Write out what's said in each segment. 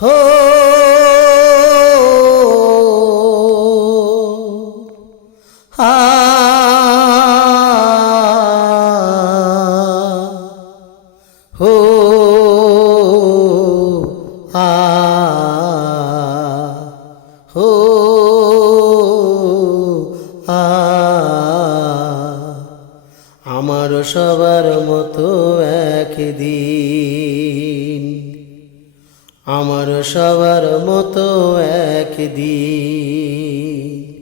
হো হো আ হো আ আমার সবার মতো একদিন আমার সবার মতো একদিন।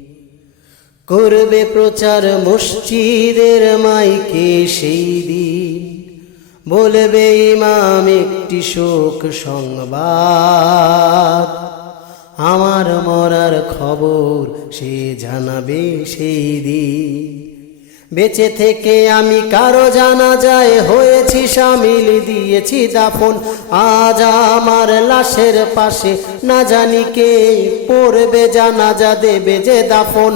করবে প্রচার মসজিদের মাইকে সেই দিন। বলবে ইমাম একটি শোক সংবাদ। আমার মরার খবর সে জানাবে সেই দিন। বেঁচে থেকে আমি কারও জানা যায় হয়েছি সামিল, দিয়েছি দাফন। আজ আমার লাশের পাশে না জানি কে পড়বে, জানাজা দেবে যে দাফন।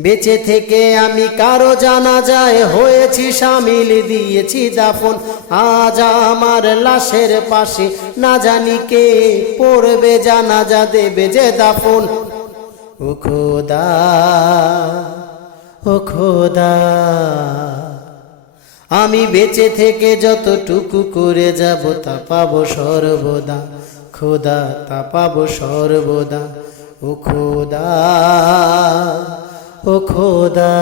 বেঁচে থেকে আমি কারও জানা যায় হয়েছি সামিল, দিয়েছি দাফন। আজ আমার লাশের পাশে না জানি কে পড়বে, জানাজা দেবে যে দাফন। খোদা ও খোদা, আমি বেঁচে থেকে যতটুকু করে যাব তা পাবো সর্বদা। খোদা, তা পাবো সর্বদা। ও খোদা ও খোদা,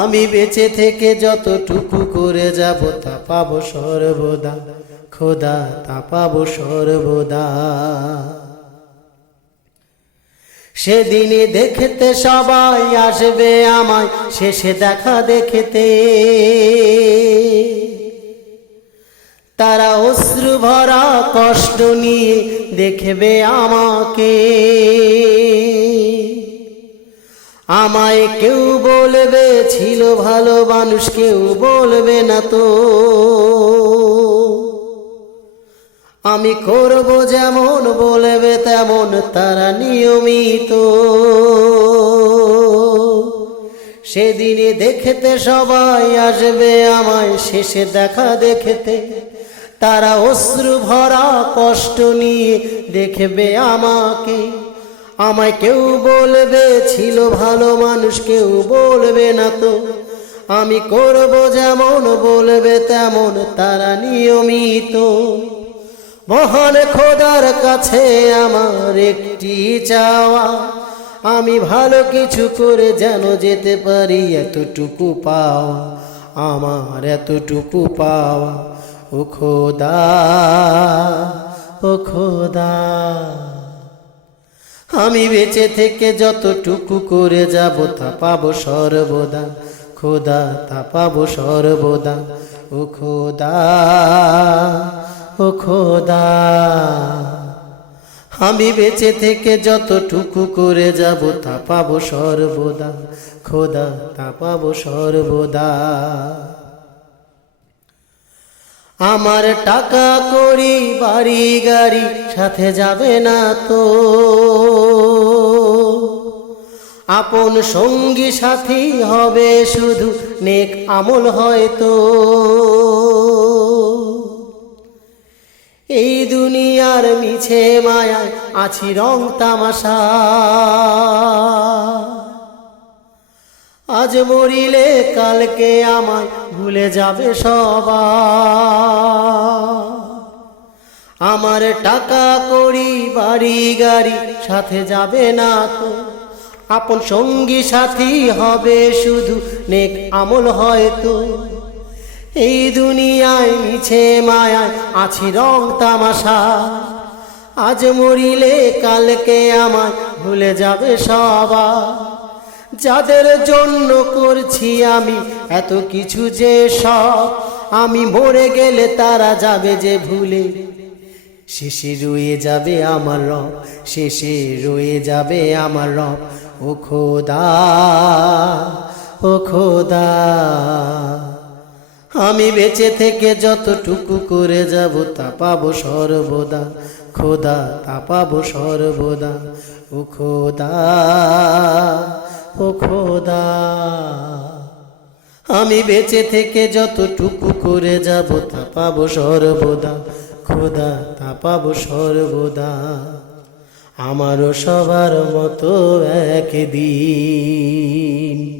আমি বেঁচে থেকে যতটুকু করে যাব তা পাবো সর্বদা। খোদা, তা পাবো সর্বদা। সেদিনই দেখতে সবাই আসবে আমায়, শেষে দেখা দেখতে। তারা অশ্রু ভরা কষ্ট নিয়ে দেখবে আমাকে। আমায় কেউ বলবে, ছিল ভালো মানুষ, কেউ বলবে না তো। আমি করব যেমন বলবে তেমন তারা নিয়মিত। সেদিনে দেখতে সবাই আসবে আমায়, শেষে দেখা দেখতে। তারা অশ্রু ভরা কষ্ট নিয়ে দেখবে আমাকে। আমায় কেউ বলবে, ছিল ভালো মানুষ, কেউ বলবে না তো। আমি করব যেমন বলবে তেমন তারা নিয়মিত। মহান খোদার কাছে আমার একটি চাওয়া। আমি ভালো কিছু করে যেন যেতে পারি, এতটুকু পাওয়া। আমার এতটুকু পাওয়া। ও খোদা ও খোদা। আমি বেঁচে থেকে যতটুকু করে যাব, তা পাবো সর্বদা। খোদা, তা পাবো সর্বদা। ও খোদা ও খোদা। আমি বেঁচে থেকে যতটুকু করে যাব, তা পাবো সর্বদা। খোদা, তা পাবো সর্বদা। আমার টাকা করি বাড়ি, গাড়ি, সাথে যাবে না তো। আপন সঙ্গী সাথী হবে শুধু নেক আমল হয়তো। এই দুনিয়ার মিছে মায়ায় আছি রং তামাশা। আজ মরিলে কালকে আমায় ভুলে যাবে সবাই আমার টাকা করি বাড়ি, গাড়ি সাথে যাবে না তো। আপন সঙ্গী সাথী হবে শুধু নেক আমল হয়তো। এই দুনিয়ায় মিছে মায়ায় আছি রং তামাশা। আজ মরিলে কালকে আমায় ভুলে যাবে সবাই যাদের জন্য করছি আমি এত কিছু যে সব, আমি মরে গেলে তারা যাবে যে ভুলে। শেষে রয়ে যাবে আমার রব, শেষে রয়ে যাবে আমার রব। ও খোদা ও খোদা। আমি বেঁচে থেকে যতটুকু করে যাব তা পাবো সর্বদা। খোদা, তা পাবো সর্বদা। ও খোদা ও খোদা। আমি বেঁচে থেকে যতটুকু করে যাব তা পাবো সর্বদা। খোদা, তা পাবো সর্বদা। আমারও সবার মতো একদিন।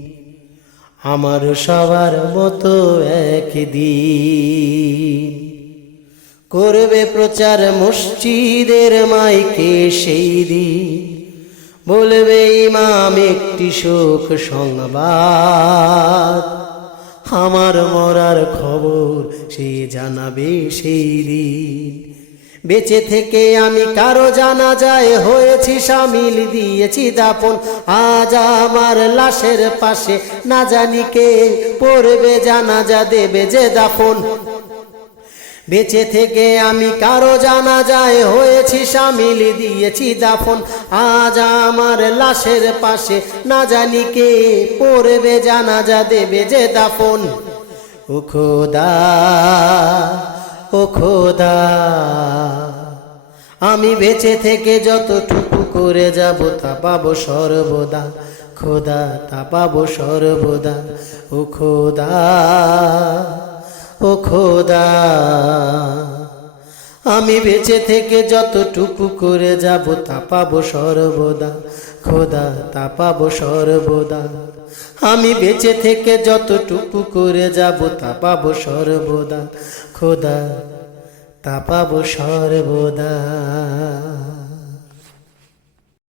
আমার সবার মতো একদিন। করবে প্রচার মসজিদের মাইকে সেই দিন। বলবে ইমাম একটি শোক সংবাদ। আমার মরার খবর সে জানাবে সেই দিন। বেঁচে থেকে আমি কারও জানা যায় হয়েছি সামিল, দিয়েছি দাপন আজ আমার লাশের পাশে না জানি কে পড়বে, জানাজা দেবে যে দাফন। বেঁচে থেকে আমি কারও জানা যায় হয়েছি সামিল, দিয়েছি দাফন। আজ আমার লাশের পাশে না জানি কে পড়বে, জানাজা দেবে যে দাফন। ও খোদা ও খোদা, আমি বেঁচে থেকে যতটুকু করে যাব তা পাবো সর্বদা। খোদা, তা পাবো সর্বদা। ও খোদা ও খোদা, আমি বেঁচে থেকে যতটুকু করে যাব তা পাবো সর্বদা। খোদা, তা পাবো সর্বদা। আমি বেঁচে থেকে যতটুকু করে যাব তা পাবো সর্বদা। খোদা তাপাবো সর্বদা।